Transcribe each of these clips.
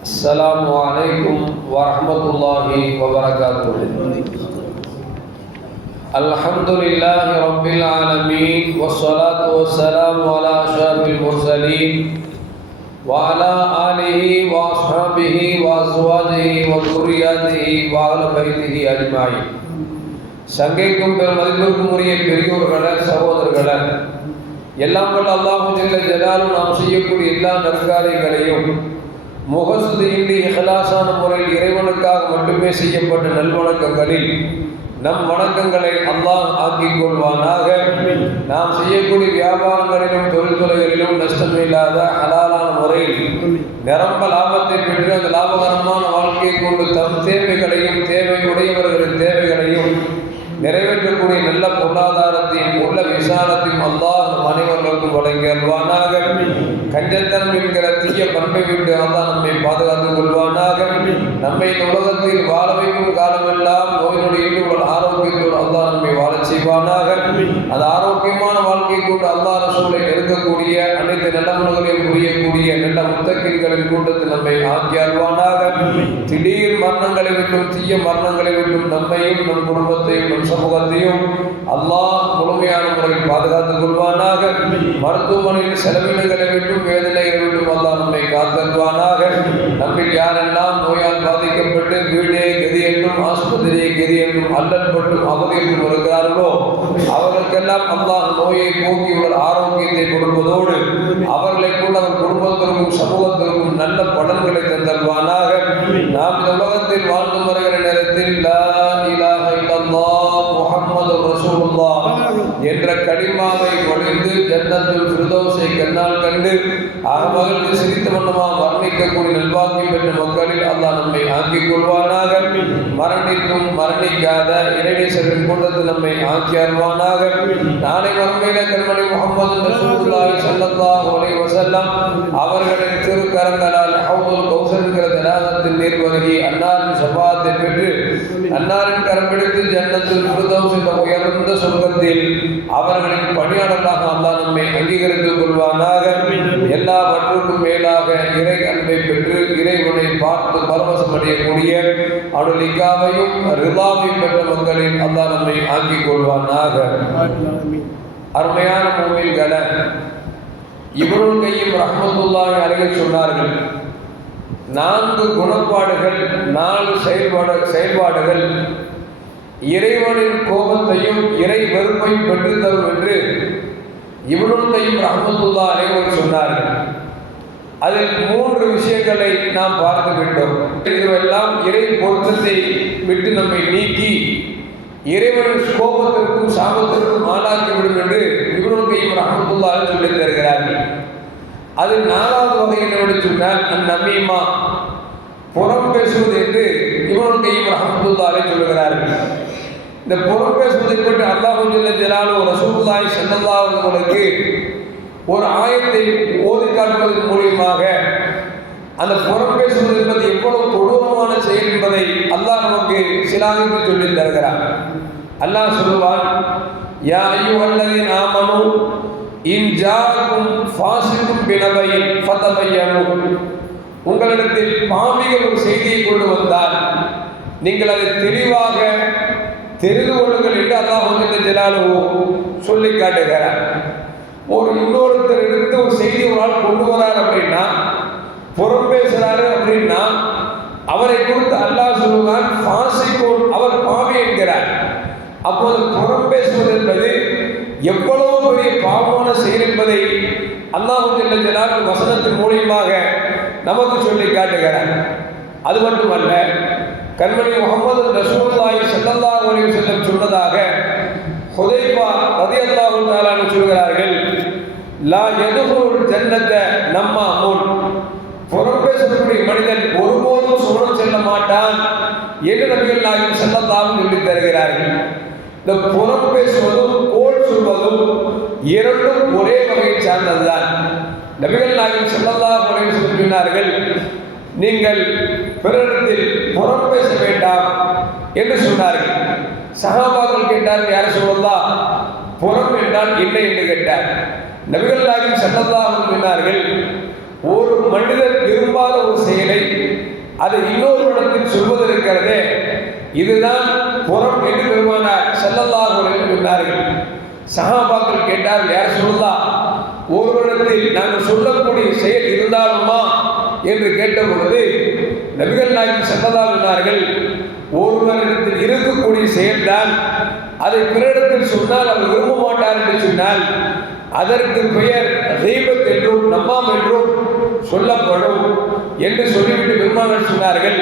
السلام عليكم ورحمة الله وبركاته الحمد لله رب العالمين والصلاة والسلام على أشرف المرسلين وعلى آله وأصحابه وأزواجه وذرياته وأهل بيته أجمعين சங்கைக்கும் பெரும் மதிப்பிற்கும் உரிய பெரியோர்கள சகோதரர்கள எல்லாம் வல்ல அல்லாஹு ஜல்ல ஜலாலும் நாம் செய்யக்கூடிய எல்லா நற்காரியங்களையும் முகசுதியின்றி இகலாசான முறையில் இறைவனுக்காக மட்டுமே செய்யப்பட்ட நல்வணக்கங்களில் நம் வணக்கங்களை அல்லாஹ் ஆக்கிக் கொள்வானாக. நாம் செய்யக்கூடிய வியாபாரங்களிலும் தொழில்துறைகளிலும் நஷ்டமில்லாத ஹலாலான முறையில் நிரம்ப லாபத்தை பெற்று அந்த லாபகரமான வாழ்க்கையை கொண்டு தம் தேவைகளையும் தேவை உடையவர்களின் தேவைகளையும் நிறைவேற்றக்கூடிய நல்ல பொருளாதாரத்தையும் உள்ள விசாலத்தையும் அல்லாஹ் நம் அனைவர்களுக்கும் வழங்கி கஞ்சத்தனம் என்கிற தீய பண்பை விட்டு அல்லாஹ் நம்மை பாதுகாத்துக் கொள்வானாக. நம்மை இந்த உலகத்தில் வாழ வைக்கும் காலமெல்லாம் நோயினுடைய ஈடுபட ஆரோக்கியத்தோடு அல்லாஹ் நம்மை வாழச் செய்வானாக. அது ஆரோக்கியமான வாழ்க்கை கொண்டு அல்லாஹ் ரசூலை நெருங்கக்கூடிய அனைத்து நல்ல புரியக்கூடிய நல்ல முத்தக்கின்களின் கூட்டத்தில் நம்மை ஆக்கி அல்வானாக திடீர் மரணங்களை விட்டும் தீய மரணங்களை விட்டும் நம்மையும் நம் குடும்பத்தையும் நம் சமூகத்தையும் அல்லாஹ் முழுமையான முறையில் பாதுகாத்துக் கொள்வானாக. மருத்துவமனையில் செலவினங்களை விட்டும் வேதனைகள் விட்டும் அல்லாஹ் நம்மை காத்தல்வானாக நம்மில் யாரெல்லாம் நோயால் பாதிக்கப்பட்டு வீடே கதி என்றும் ஆஸ்பத்திரியை கதி என்றும் அல்லற்பட்டும் பட்டும் அவதியிலும் இருக்கிறார்களோ அவர்களுக்கெல்லாம் அல்லாஹ் நோயை போக்கியுள்ள ஆரோக்கியத்தை கொடுப்பதோடு அவர்களை கூட அவர் குடும்பத்திற்கும் சமூகத்திற்கும் நல்ல பலன்களை தந்தல்வானாக நாம் இந்த உலகத்தில் வாழ்ந்து வருகிற நேரத்தில் என்ற கடிமாவை ஒழிந்து ஜன்னத்தில் ஃபிர்தௌஸை கண்ணால் கண்டு அகமகிழ்ந்து சிரித்த வண்ணமா வர்ணிக்கக்கூடிய நல்வாக்கியம் பெற்ற மக்களில் அல்லாஹ் நம்மை ஆக்கிக் கொள்வானாக. மரணிக்கும் மரணிக்காத இறைநேசரின் கூட்டத்தில் நம்மை ஆக்கி அருவானாக நாளை மறுமையில கண்மணி முகமது ரசூலுல்லாஹி ஸல்லல்லாஹு அலைஹி வஸல்லம் அவர்களின் திருக்கரங்களால் ஹவுதுல் கௌசர் என்கிற ஜனாதத்தின் நீர் வருகி அன்னாரின் சபாத்தை பெற்று அன்னாரின் கரம் பிடித்து ஜன்னத்தில் ஃபிர்தௌஸ் உயர்ந்த சொர்க்கத்தில் அவர்களின் பணியாளர்களாக அல்லா நம்மை அங்கீகரித்துக் கொள்வானாக. எல்லாவற்றுக்கும் மேலாக இறை அன்பை பெற்று இறைவனை பார்த்து பரவசம் அடையக்கூடிய அருளிக்காவையும் ரிலாவை பெற்ற மக்களில் அல்லா நம்மை ஆக்கிக் கொள்வானாக. அருமையான மூமில்கள இவருள் கையும் ரஹமத்துல்லாவை அருகில் சொன்னார்கள் நான்கு குணப்பாடுகள் நாலு செயல்பாடு செயல்பாடுகள் இறைவனின் கோபத்தையும் இறை வெறுப்பையும் பெற்று தரும் என்று இவருள் கையும் ரஹமத்துல்லா அனைவரும் சொன்னார் அதில் மூன்று விஷயங்களை நாம் பார்த்து விட்டோம். இதுவெல்லாம் இறை பொருத்தத்தை விட்டு நம்மை நீக்கி இறைவனின் கோபத்திற்கும் சாபத்திற்கும் ஆளாக்கிவிடும் என்று இவருள் கையும் ரஹமத்துல்லா சொல்லித் தருகிறார்கள். அது நாலாவது வகை என்னவென்று சொன்னால் அந்நமீமா புறம் பேசுவது என்று இவனும் கையும் சொல்லுகிறார்கள். இந்த புறம் பற்றி அல்லாஹு ஜல்ல ஜலாலு ரசூலுல்லாஹி அவர்களுக்கு ஒரு ஆயத்தை ஓதி காட்டுவதன் மூலியமாக அந்த புறம் என்பது எவ்வளவு கொடூரமான செயல் என்பதை அல்லாஹ் நமக்கு சிலாவிற்கு சொல்லி தருகிறார் அல்லாஹ் சொல்லுவான் யா ஐயுஹல்லதீன ஆமனு இன் ஜாக்கும் ஃபாசிக்கும் பினபையின் ஃபதபையனு. உங்களிடத்தில் பாவிகள் ஒரு செய்தியை கொண்டு வந்தால் நீங்கள் அதை தெளிவாக தெரிந்து கொள்ளுங்கள் என்று அல்லாஹ் ஜலாலு சொல்லி காட்டுகிறார். ஒரு இன்னொருத்தர் இருந்து ஒரு செய்தி ஒரு ஆள் கொண்டு வரார் அப்படின்னா புறம் பேசுறாரு அப்படின்னா அவரை குறித்து அல்லாஹ் சொல்லுவான் ஃபாசிக்கோன் அவர் பாவி என்கிறார். அப்போது புறம் பேசுவது என்பது எவ்வளவு பெரிய பாவமான செயல் என்பதை அல்லாஹு ஜலால் வசனத்தின் மூலியமாக நமக்கு சொல்லி காட்டுகிறார். அது மட்டுமல்ல கண்மணி முகமது ரசூல்லாய் செல்லல்லா அலைஹி செல்லம் சொன்னதாக ஹுதைபா ரதியல்லாஹு தஆலா சொல்கிறார்கள் லா எதுகுல் ஜன்னத நம்ம முன். புறம் பேசக்கூடிய மனிதன் ஒருபோதும் சுவனம் செல்ல மாட்டான் என்று நபிகள் நாயகம் செல்லல்லாவும் சொல்லி தருகிறார்கள் இந்த புறம் பேசுவதும் கோல் சொல்வதும் இரண்டும் ஒரே வகையை சார்ந்ததுதான். நபிகள் நாயகம் செல்லல்லா சொல்லி சொன்னார்கள் நீங்கள் பிறரிடத்தில் புறம் பேச வேண்டாம் என்று சொன்னார்கள். சகாபாக்கள் கேட்டார்கள் யார் சொல்லா புறம் என்றால் என்ன என்று கேட்டார். நபிகள் நாயகம் செல்லல்லா சொன்னார்கள் ஒரு மனிதர் விரும்பாத ஒரு செயலை அது இன்னொரு இடத்தில் சொல்வது இருக்கிறதே இதுதான் புறம் என்று பெருமானார் செல்லல்லாஹு சொன்னார்கள். சகாபாக்கள் கேட்டார் யார் சொல்லலாம் ஒருவரிடத்தில் நாங்கள் சொல்லக்கூடிய செயல் இருந்தாலுமா? என்று கேட்ட பொழுது நபிகள் நாயகம் செல்லல்லா சொன்னார்கள் ஒருவரிடத்தில் இருக்கக்கூடிய செயல்தான். அதை பிறரிடத்தில் சொன்னால் அவர் விரும்ப மாட்டார் என்று சொன்னால் அதற்கு பெயர் தெய்வத் என்றும் நம்மாம் என்றும் சொல்லப்படும் என்று சொல்லிவிட்டு பெருமானார் சொன்னார்கள்.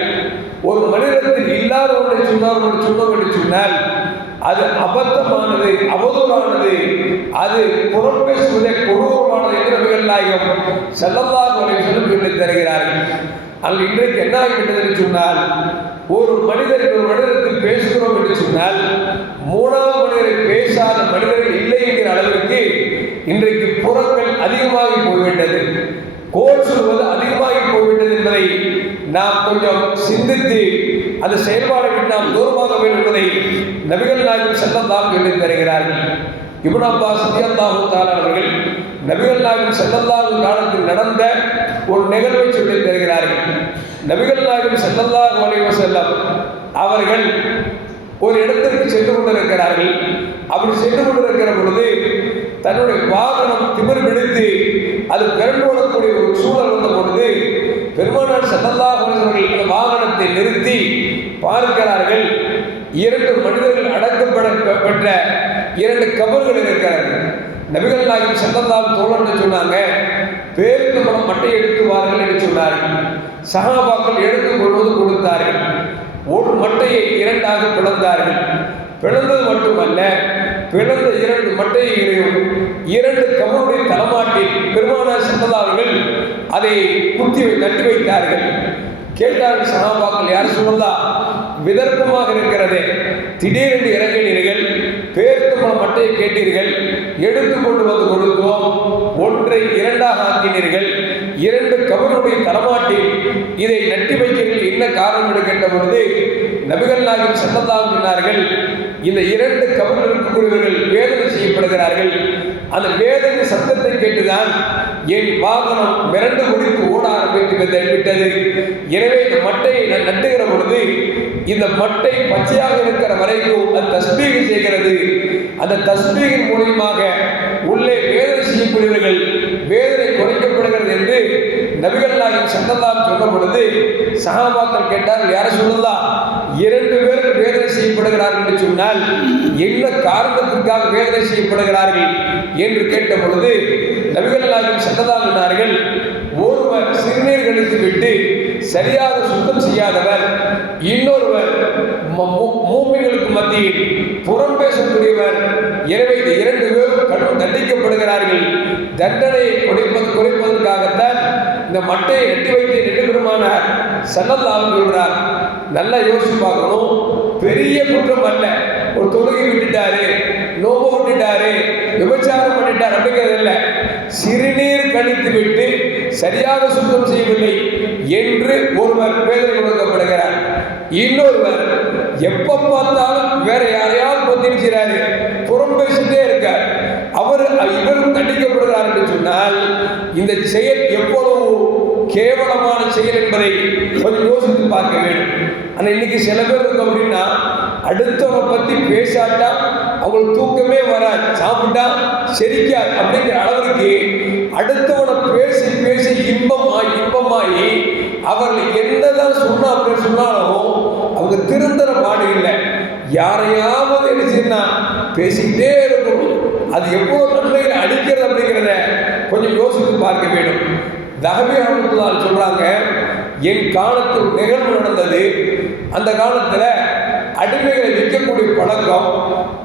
ஒரு மனிதத்தில் இல்லாத ஒன்றை சொன்னார் ஒன்று சொன்னோம் என்று சொன்னால் அது அபத்தமானது அவதூறானது அது புறம் பேசுவதே கொடூரமானது என்று நாயகம் செல்லல்லாஹு அலைஹி சொல்லி தருகிறார்கள். அங்கு இன்றைக்கு என்ன ஆகிவிட்டது என்று சொன்னால் ஒரு மனிதர் ஒரு மனிதருக்கு பேசுகிறோம் என்று சொன்னால் மூணாவது மனிதரை பேசாத மனிதர்கள் இல்லை என்கிற அளவிற்கு இன்றைக்கு புறங்கள் அதிகமாகி போய்விட்டது. கோல் சொல்வது அதிகமாகி போய்விட்டது என்பதை நாம் கொஞ்சம் சிந்தித்து அந்த செயல்பாடுகள் நாம் தூரமாக வேண்டும் என்பதை நபிகள் நாயகம் செல்லந்தாம் சொல்லி தருகிறார்கள். இபுன் அப்பா ரலியல்லாஹு தஆலா அவர்கள் நபிகள் நாயகம் காலத்தில் நடந்த ஒரு நிகழ்வை சொல்லி தருகிறார்கள். நபிகள் நாயகம் ஸல்லல்லாஹு அலைவ செல்லம் அவர்கள் ஒரு இடத்திற்கு சென்று கொண்டிருக்கிறார்கள். அப்படி சென்று கொண்டிருக்கிற பொழுது தன்னுடைய வாகனம் திமிர் பிடித்து அது பிறண்டோடக்கூடிய ஒரு சூழல் வந்த பொழுது பெருமானார் ஸல்லல்லாஹு அவர்கள் அந்த வாகனத்தை நிறுத்தி பார்க்கிறார்கள். இரண்டு மனிதர்கள் அடக்கப்படப்பட்ட இரண்டு கபர்கள் இருக்கிறார்கள் நபிகள் நாயகம் செல்லந்தாம் தோழன் சொன்னாங்க பேருக்கு மனம் மட்டை எடுத்துவார்கள் என்று சொன்னார்கள் சகாபாக்கள் எடுத்துக் கொள்வது கொடுத்தார்கள். ஒரு மட்டையை இரண்டாக பிளந்தார்கள். பிளந்தது மட்டுமல்ல பிளந்த இரண்டு மட்டைகளையும் இரண்டு கபருடைய தலைமாட்டில் பெருமானார் செல்லதார்கள் அதை குத்தி வை- வைத்தார்கள். கேட்டார்கள் சகாபாக்கள் யார் சொல்லலாம் விதர்ப்பமாக இருக்கிறது. திடீரென்று இறங்கினீர்கள். பேருக்கு மட்டையை கேட்டீர்கள். எடுத்து கொண்டு வந்து கொடுத்தோம். ஒன்றை இரண்டாக ஆக்கினீர்கள். இரண்டு கவனுடைய தரமாட்டில் இதை நட்டி வைக்கிறீர்கள் என்ன காரணம் என்று கேட்ட பொழுது நபிகள் நாயகம் செல்லலாம் சொன்னார்கள் இந்த இரண்டு கபரில் இருக்கக்கூடியவர்கள் வேதனை செய்யப்படுகிறார்கள். அந்த வேதனை சத்தத்தை கேட்டுதான் என் வாகனம் மிரண்டு முடித்து ஓட ஆரம்பித்து விட்டது. எனவே இந்த மட்டையை நான் நட்டுகிற பொழுது இந்த மட்டை பச்சையாக இருக்கிற வரைக்கும் அது தஸ்பீக செய்கிறது. அந்த தஸ்பீகின் மூலியமாக உள்ளே வேதனை செய்யப்படுவீர்கள் வேதனை குறைக்கப்படுகிறது என்று நபிகள் நாயகம் சந்தல்லாம் சொன்ன பொழுது சகாபாக்கள் கேட்டார்கள் யாரை சொல்லுதா இரண்டு பேருக்கு வேதனை செய்யப்படுகிறார்கள் என்று சொன்னால் என்ன காரணத்திற்காக வேதனை செய்யப்படுகிறார்கள்? என்று கேட்ட பொழுது நபிகள் நாயகம் சந்ததான் சொன்னார்கள் ஒருவர் சிறுநீர் கழித்து விட்டு சரியாக சுத்தம் செய்யாதவர் இன்னொருவர் மூமிகளுக்கு மத்தியில் புறம் பேசக்கூடியவர் எனவே இந்த இரண்டு பேரும் கடும் தண்டிக்கப்படுகிறார்கள். தண்டனையை குறைப்பது குறைப்பதற்காகத்தான் இந்த மட்டையை எட்டி வைத்து ரெண்டு பெருமானார் சல்லல்லாஹு சொல்றார். நல்லா யோசிச்சு பார்க்கணும். பெரிய குற்றம் அல்ல. ஒரு தொழுகை விட்டுட்டாரு நோம்பு விட்டுட்டாரு விபச்சாரம் பண்ணிட்டார் அப்படிங்கிறது இல்லை சிறுநீர் கழித்து விட்டு சரியாக சுத்தம் செய்யவில்லை. என்று ஒருவர் வேதனை கொடுக்கப்படுகிறார். இன்னொருவர் எப்ப பார்த்தாலும் வேற யாரையாவது பத்திரிக்கிறாரு புறம் பேசிட்டே இருக்கார். அவர் இவரும் தண்டிக்கப்படுகிறார் என்று சொன்னால் இந்த செயல் எவ்வளவு கேவலமான செயல் என்பதை கொஞ்சம் யோசித்து பார்க்க வேண்டும். ஆனால் இன்னைக்கு சில பேர் இருக்கு அப்படின்னா அடுத்தவங்க பத்தி பேசாட்டா அவங்களுக்கு தூக்கமே வராது. சாப்பிட்டா செரிக்காது. அப்படிங்கிற அளவுக்கு அடுத்தவனை அவர்கள் என்னதான் சொன்னா அப்படின்னு சொன்னாலும் அவங்க திருந்தர பாடு இல்லை. யாரையாவது என்ன பேசிக்கிட்டே இருக்கும் அது எவ்வளவு நன்மைகளை அடிக்கிறது அப்படிங்கிறத கொஞ்சம் யோசித்து பார்க்க வேண்டும். தகவி அஹமத்துல்லால் சொல்றாங்க என் காலத்தில் நிகழ்வு நடந்தது. அந்த காலத்துல அடிமைகளை விற்கக்கூடிய பழக்கம்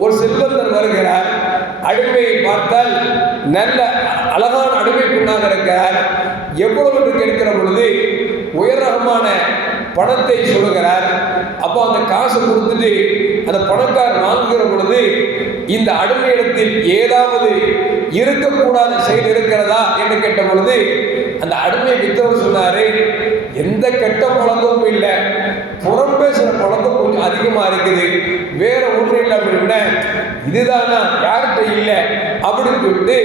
ஒரு செல்வந்தர் வருகிறார். அடிமையை பார்த்தால் நல்ல அழகான அடிமை பெண்ணாக இருக்கிறார். எவ்வளவு என்று கேட்கிற பொழுது உயரகமான பணத்தை சொல்லுகிறார். அப்போ அந்த காசை கொடுத்துட்டு அந்த பணக்கார் வாங்குகிற பொழுது இந்த அடிமையிடத்தில் ஏதாவது இருக்கக்கூடாத செயல் இருக்கிறதா என்று கேட்ட பொழுது அந்த அடிமை வித்தவர் சொன்னாரு எந்த கெட்ட பழக்கமும் இல்லை. புறம் பேசுகிற பழக்கம் கொஞ்சம் அதிகமாக இருக்குது. வேற ஒன்றும் இல்லை அப்படின்னா இதுதானா? யார்கிட்ட இல்லை? அப்படின்னு சொல்லிட்டு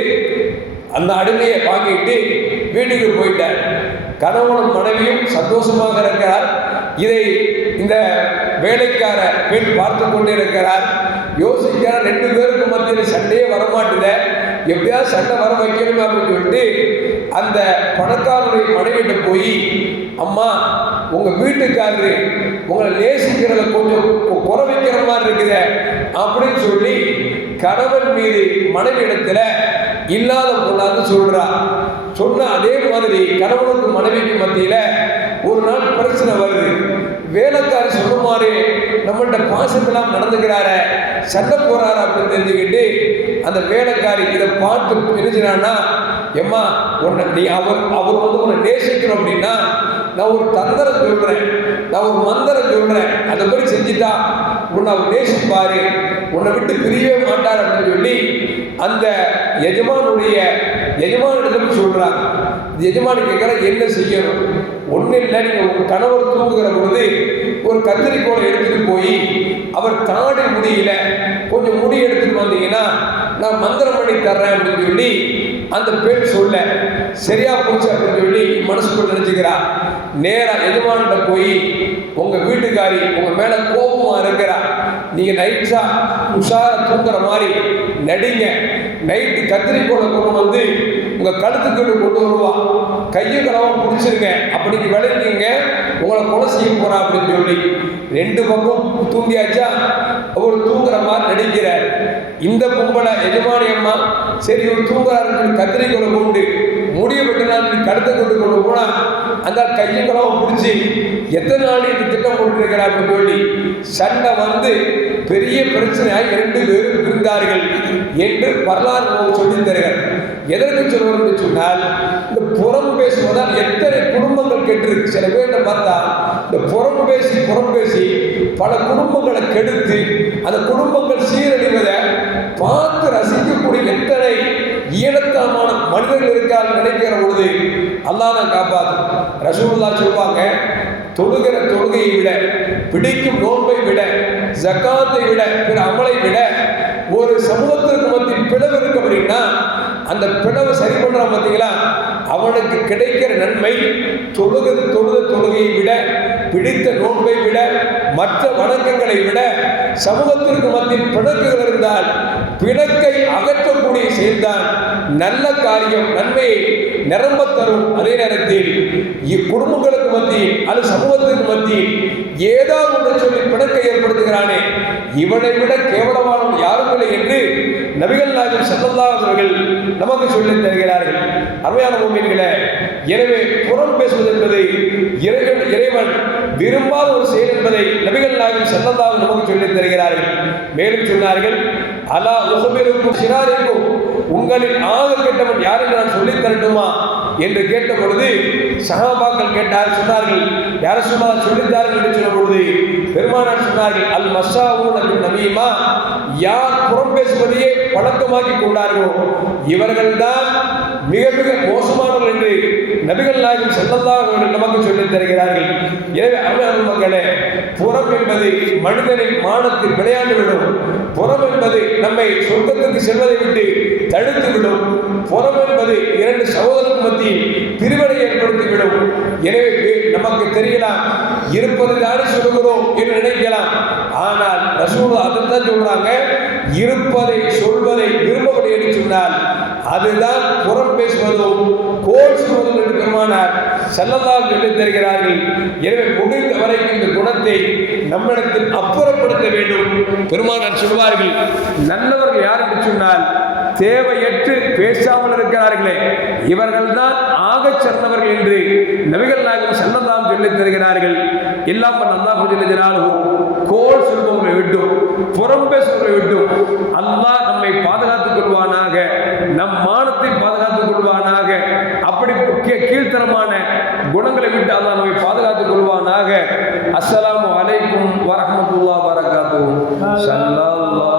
அந்த அடிமையை வாங்கிட்டு வீட்டுக்கு போயிட்டார். கணவனும் மனைவியும் சந்தோஷமாக இருக்கிறார். இதை இந்த வேலைக்கார பெண் பார்த்து கொண்டிருக்கிறார் யோசிக்கிறார் ரெண்டு பேருக்கு மத்தியில் சண்டையே வரமாட்டுத. எப்படியாவது சண்டை வர வைக்கணுமே அப்படின்னு சொல்லிட்டு அந்த பணக்காரனுடைய மனைவிட்டு போய் அம்மா உங்கள் வீட்டுக்காரரு உங்களை நேசிக்கிறத கொஞ்சம் கு- குறை வைக்கிற மாதிரி இருக்குத அப்படின்னு சொல்லி கணவன் மீது மனைவி இடத்துல இல்லாத பொண்ணான்னு சொல்கிறார் சொன்ன அதே மாதிரி கணவனுக்கு மனைவிக்கு மத்தியில ஒரு நாள் பிரச்சனை வருது. வேலைக்காரி சொன்ன மாதிரி நம்மள்கிட்ட பாசத்தெல்லாம் நடந்துக்கிறார சண்டை போறாரு அப்படின்னு தெரிஞ்சுக்கிட்டு அந்த வேலைக்காரி இதை பார்த்து தெரிஞ்சினான்னா எம்மா உன்னை நீ அவர் அவர் வந்து உன்னை நேசிக்கணும் அப்படின்னா நான் ஒரு தந்திரம் சொல்றேன் நான் ஒரு மந்திரம் சொல்றேன் அதை மாதிரி செஞ்சுட்டா உன்னை அவர் நேசிப்பாரு உன்னை விட்டு பிரியவே மாட்டார் அப்படின்னு சொல்லி அந்த எஜமானுடைய எஜமானிடத்துல சொல்றாங்க. எஜமானி கேட்குற என்ன செய்யணும்? ஒன்றும் இல்லை நீங்கள் உங்கள் கணவர் தூங்குகிற பொழுது ஒரு கத்திரிக்கோளை எடுத்துகிட்டு போய் அவர் தாடி முடியல கொஞ்சம் முடி எடுத்துகிட்டு வந்தீங்கன்னா நான் மந்திரம் பண்ணி தர்றேன் அப்படின்னு சொல்லி அந்த பெண் சொல்ல. சரியா போச்சு அப்படின்னு சொல்லி மனசுக்குள்ள நினைச்சுக்கிறா. நேராக எஜமான்கிட்ட போய் உங்கள் வீட்டுக்காரி உங்கள் மேலே கோபமாக இருக்கிறா. நீங்க நைட்ஸா உஷார தூங்குற மாதிரி நடிங்க. நைட்டு கத்திரிக்கோளை கொண்டு வந்து உங்க கழுத்துக்கு கொண்டு வருவா. கையும் களவும் பிடிச்சிருங்க. அப்படி நீங்க உங்களை கொலை செய்ய போறா அப்படின்னு சொல்லி. ரெண்டு பக்கம் தூங்கியாச்சா? அவர் தூங்குற மாதிரி நடிக்கிறார். இந்த பொம்பளை எஜமானி அம்மா சரி இவர் தூங்குறாருன்னு கத்திரிக்கோளை கொண்டு முடிய வெட்டினாலும் கழுத்தை கொண்டு கொண்டு போனா அந்த கையும் பிடிச்சி எத்தனை நாள் இந்த திட்டம் போட்டிருக்கிறார் சொல்லி சண்டை வந்து பெரிய பிரச்சனையாக இரண்டு பேரும் இருந்தார்கள் என்று வரலாறு சொல்லி தருகிறார். எதற்கு சொல்வது சொன்னால் இந்த புறம் பேசுவதால் எத்தனை குடும்பங்கள் கெட்டிருக்கு. சில பேர்கிட்ட பார்த்தா இந்த புறம் பேசி புறம் பேசி பல குடும்பங்களை கெடுத்து அந்த குடும்பங்கள் சீரழிவதை பார்த்து ரசிக்கக்கூடிய எத்தனை ஈனத்தனமான மனிதர்கள் இருக்கால் நினைக்கிற பொழுது அல்லா தான் காப்பாது ரசூல்லா சொல்லுவாங்க தொழுகிற தொழுகையை விட பிடிக்கும் நோன்பை விட ஜக்காத்தை விட பிற அமலை விட ஒரு சமூகத்திற்கு மத்தியில் பிளவு இருக்கு அப்படின்னா அந்த பிளவை சரி பண்ணுறோம் பார்த்தீங்களா? அவனுக்கு கிடைக்கிற நன்மை தொழுகிறது தொழுத தொழுகையை விட பிடித்த நோன்பை விட மற்ற வணக்கங்களை விட சமூகத்திற்கு மத்தியில் பிணக்குகள் இருந்தால் பிணக்கை அகற்றக்கூடிய செயல்தான் நல்ல காரியம் நன்மையை நிரம்ப தரும் அதே நேரத்தில் இக்குடும்பங்களுக்கு மத்தியில் அது சமூகத்திற்கு மத்தியில் ஏதாவது ஒன்று சொல்லி பிணக்கை ஏற்படுத்துகிறானே. இவனை விட கேவலமானவன் யாரும் இல்லை என்று நபிகள் நாயகம் ஸல்லல்லாஹு அவர்கள் நமக்கு சொல்லித் தருகிறார்கள். அருமையான மூமின்களே எனவே புறம் பேசுவது என்பது இறைவன் இறைவன் விரும்பாத ஒரு செயல் என்பதை நபிகள் நாயகம் ஸல்லல்லாஹு நமக்கு சொல்லித் தருகிறார்கள். மேலும் சொன்னார்கள் அலா உகபிருக்கும் சிறாரிக்கும் உங்களில் ஆக கெட்டவன் யார் என்று நான் சொல்லித் தரட்டுமா? என்று கேட்ட பொழுது சகாபாக்கள் கேட்டார் சொன்னார்கள் யார சொன்னால் சொல்லித்தார்கள் என்று சொன்ன பொழுது பெருமானார் சொன்னார்கள் அல் மஸ்ஸாவூன பின் நபியுமா யார் புறம் பேசுவதையே பழக்கமாக்கி கொண்டார்களோ இவர்கள்தான் மிக மிக மோசமானவர்கள் என்று நபிகள் நாயகம் ஸல்லல்லாஹு அலைஹி நமக்கு சொல்லித் தருகிறார்கள். எனவே அருமையான மக்களே புறம் என்பது மனிதனின் மானத்தில் விளையாண்டு விடும். புறம் என்பது நம்மை சொர்க்கத்திற்கு செல்வதை விட்டு தடுத்துவிடும். புறம் என்பது இரண்டு சகோதரர்கள் மத்தியில் பிரிவினை ஏற்படுத்திவிடும். எனவே நமக்கு தெரியலாம் இருப்பது தானே சொல்லுகிறோம் என்று நினைக்கலாம். ஆனால் ரசூல் அதைத்தான் சொல்றாங்க இருப்பதை சொல்வதை விரும்பவில்லை என்று சொன்னால் அதுதான் புறம் பேசுவதும் கோல் சொல்வதும் என்று பெருமானார் செல்லலாம் சொல்லித் தருகிறார்கள். எனவே முடிந்த வரைக்கும் இந்த குணத்தை நம்மிடத்தில் அப்புறப்படுத்த வேண்டும். பெருமானார் சொல்வார்கள் நல்லவர்கள் யார் என்று சொன்னால் தேவையற்று பேசாமல் இருக்கிறார்களே. இவர்கள்தான் ஆகச் சிறந்தவர்கள் என்று நபிகள் நாயகம் செல்லலாம் சொல்லித் தருகிறார்கள். எல்லாம் அல்லாஹ் ஜல்லாஹு. கோல் சொல்பவர்களை விட்டும் புறம் பேசுபவர்களை விட்டும் அல்லாஹ் நம்மை பாதுகாத்துக் கொள்வானாக. நம் மானத்தை பாதுகாத்துக் கொள்வானாக. அப்படி கீழ்த்தரமான குணங்களை விட்டு அல்லாஹ் நம்மை பாதுகாத்துக் கொள்வானாக. அஸ்ஸலாமு அலைக்கும் வரஹ்மத்துல்லாஹி வரகாத்துஹு ஸல்லல்லாஹு.